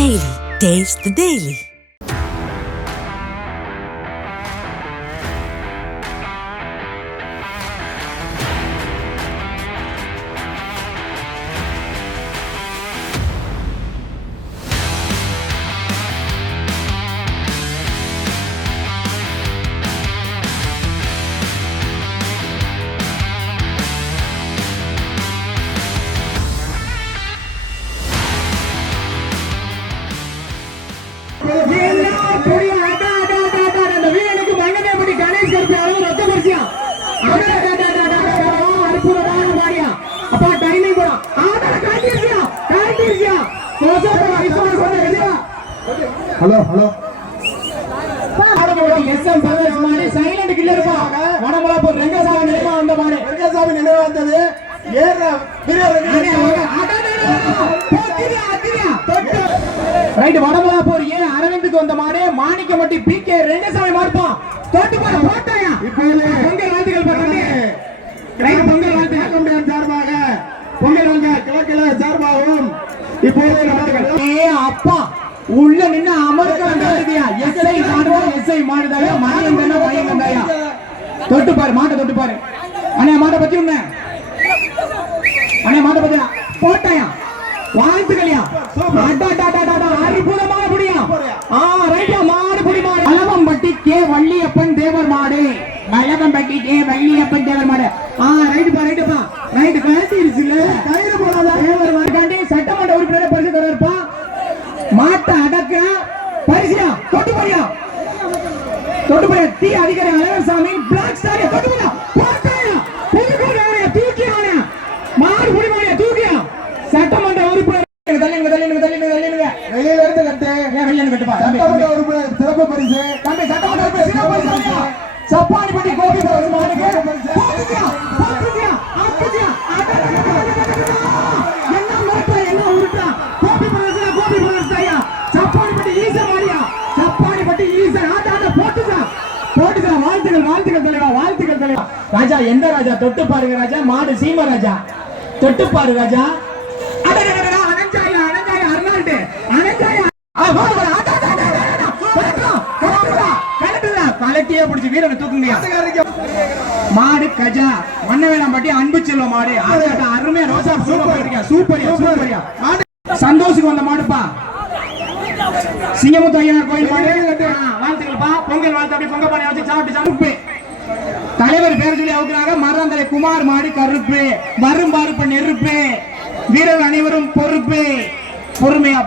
Daily. Taste the Daily. Hello hello SM service மாதிரி silent killer Vadamalapur Rengasamy நினைவா வந்த மாதிரி ரெங்கசாமி நினைவு வந்தது ஏற ரைட் வடமலாப்பூர் ஏ அரவிந்துக்கு வந்த மாதிரி மாணிக்கமட்டி பிகே ரெங்கசாமி மார்ப்பான் தோட்டு போற போட்டாயா இப்போ பொங்கல் வாழ்த்துக்கள் பாருங்க ரைட் பொங்கல் வாழ்த்துக்கள் சார்பாக பொங்கல் வந்த கிழக்கில சார்பாகவும் இப்போது ஏ அப்பா உள்ள நின்னு அமர்க்க வந்தியா எஸ்ஐ மாடுதா எஸ்ஐ மாடுதாயா மாயங்கனா மாயங்கந்தாயா தொட்டு பாரு மாட்டை தொட்டு பாரு அண்ணே மாட்டை பத்தி உன்ன அண்ணே மாட்டை பத்தி போட்டாயா வாழ்த்துக்களையா அற்புதமான புடியா ரைட்டா மாடு புடி மாடு மலவம்பட்டி கே வள்ளியப்பன் தேவர் மாடு மலவம்பட்டி கே வள்ளியப்பன் தேவர் மாடு ரைட்டுப்பா ரைட்டு கழட்டிருச்சுல கயிறு போடாத தேவர் மார்க்காண்டி சட்டமன்ற உறுப்பினர் பரிசு தரப்பா மாட்ட அடக்க பரிசுயா தொட்டு போறியா டி அதிகாரி அழகர்சாமி பிளாக் ஸ்டார் தொட்டு போறியா போட்டாயா புதுக்கோட்டையா தூக்கியானே மாடு புடி மாடியா தூக்கியா சட்டமன்ற உறுப்பினர் தள்ளிங்க வெளியில இருந்து கட்டு ஏன் வெளியில கட்டுப்பா சட்டமன்ற உறுப்பினர் சிறப்பு பரிசு தம்பி சட்டமன்ற உறுப்பினர் சிறப்பு பரிசு சப்பானிப்பட்டி கோபி மாடுக்கு போட்டுக்கியா ஆக்குதியா என்ன மரப்பா என்ன உருட்டா கோபி பிரதேச சப்பானிப்பட்டி ஈசன் மாரியா சப்பானிப்பட்டி ஈசன் ஆட்டா போட்டுதா வாழ்த்துக்கள் தலைவா ராஜா எந்த ராஜா தொட்டு பாருங்க ராஜா மாடு சீம ராஜா தொட்டு பாரு ராஜா அனஞ்சாயா அர்னால்டு அனஞ்சாயா கலட்டியே பிடிச்சி வீரனை தூக்குங்க மாடு கஜா மன்னவேலாம்பட்டி அன்பு செல்வ மாடு அருமையா ரோசா சூப்பரியா மாடு சந்தோஷுக்கு வந்த மாடுப்பா சிங்கமுத்து ஐயனார் கோயில் மாடு வாழ்த்துக்கள்ப்பா பொங்கல் வாழ்த்து அப்படி பொங்க பானை வச்சு சாப்பிட்டு சாப்பிட்டு தலைவர் பேர் சொல்லி அவுக்குறாங்க மறந்தலை குமார் மாடு கருப்பு வரும் பாருப்ப நெருப்பு வீரர் அனைவரும் பொறுப்பு பொறுமையா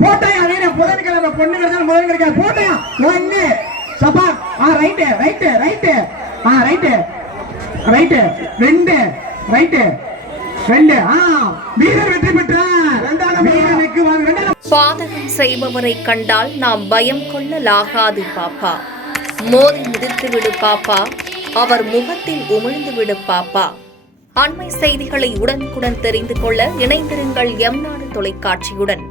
போட்டையா வீரன் புதன்கிழமை பொண்ணு கிடைச்சா முதல் கிடைக்காது போட்டையா ஒன்னு சபா ரைட்டு ரெண்டு வீரர் வெற்றி பெற்றார் வீரனுக்கு பாதகம் செய்பவரை கண்டால் நாம் பயம் கொள்ளலாகாது பாப்பா மோதி மிதித்து விடு பாப்பா அவர் முகத்தில் உமிழ்ந்து விடு பாப்பா அண்மை செய்திகளை உடனுக்குடன் தெரிந்து கொள்ள இணைந்திருங்கள் எம் நாடு தொலைக்காட்சியுடன்.